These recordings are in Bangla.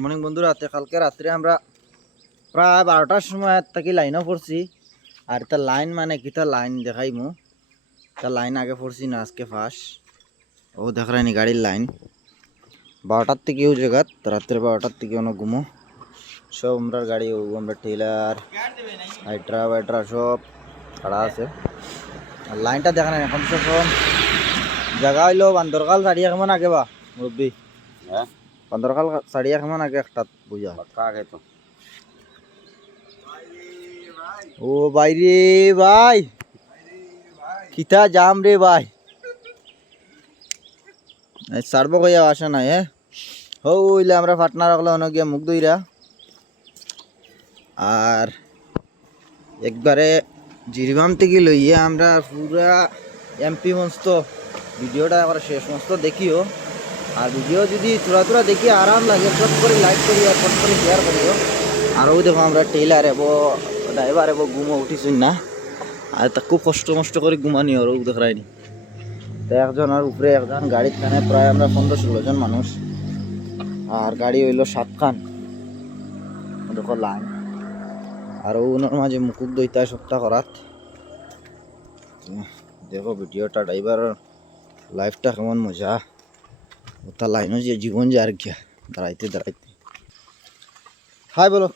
মর্নিং বন্ধুরা, কালকে রাত্রে আমরা প্রায় 12টার সময় থাকি লাইনও পড়ছি। আর এটা লাইন মানে কিতা লাইন দেখাইমু, তা লাইন আগে পড়ছি না আজকে ফার্স্ট। ও দেখায়নি গাড়ির লাইন 12টার থেকে ও জায়গা রাত্রে 12টার থেকে অনেক ঘুমো সব আমরা গাড়ি আমরা টেলার হাইট্রা সব খাড়া আছে। আর লাইনটা দেখা নাই এখন তখন জায়গা হইলো বান্দরকাল সাড়িয়া কেমন আগে বা মুরব্বী, হ্যাঁ বান্দরকাল সাড়িয়া কেমন আগে একটা বুঝা আগে তো ও বাইরে ভাই কিতা জাম রে ভাই, সারবো কইয়া আসা নাই। হ্যাঁ হইলে আমরা পার্টনার রাখলে অনেক গিয়া মুখ দইরা আর একবারে জিরিবাম থেকে লইয়া আমরা পুরা এমপি মস্ত ভিডিওটা একবার শেষ মস্ত দেখিও। আর ভিডিও যদি তোরা দেখি আরাম লাগে ফট করে লাইক করি আর ফট করে শেয়ার করিও। আর ওই দেখো আমরা টেইলার এবো ড্রাইভার এবো ঘুমো উঠিছুন না, আর তা খুব কষ্ট মষ্ট করে ঘুমানি আর দেখায়নি। তো একজন আর উপরে একজন গাড়ির খানে প্রায় আমরা 15-16 জন মানুষ। আর গাড়ি হইলো 7 খান দেখো লাইন। আর ওনার মাঝে মুকুট দইতা সপ্তাহ করাত দেখো ভিডিওটা ড্রাইভার লাইফটা কেমন মজা, ওটা লাইনও যে জীবন যে আর গিয়া দাঁড়াইতে হাই বলো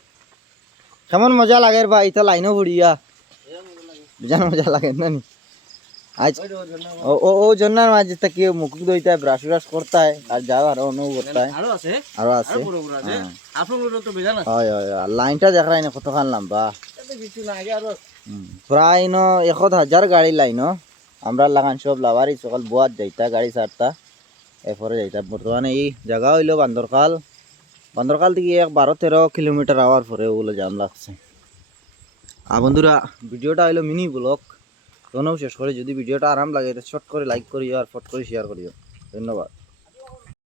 কেমন মজা লাগে ভাই, এটা লাইনও ভরিয়া বিজান মজা লাগে না নি। আজ ও জন্নার মাঝে কি মুকুট দইতা ব্রাশ করতা আর যাও আর অনুভব করতা আরো আছে হয় হয়। লাইনটা দেখাই না কতখান লম্বা, প্রায় 1,000 গাড়ি লাইন আমরা লাগান সব লাভারি সকাল বোয়াত যাইতা গাড়ি ছাড়তা এরপরে যাইতা। বর্তমানে এই জায়গা হইলো বান্দরকাল থেকে 12-13 কিলোমিটার আওয়ার পরে ওগুলো জাম লাগছে। আর বন্ধুরা ভিডিওটা হইলো মিনি ব্লগ, তোমরাও শেষ করে যদি ভিডিওটা আরাম লাগে শর্ট করে লাইক করিও আর ফট করে শেয়ার করিও। ধন্যবাদ।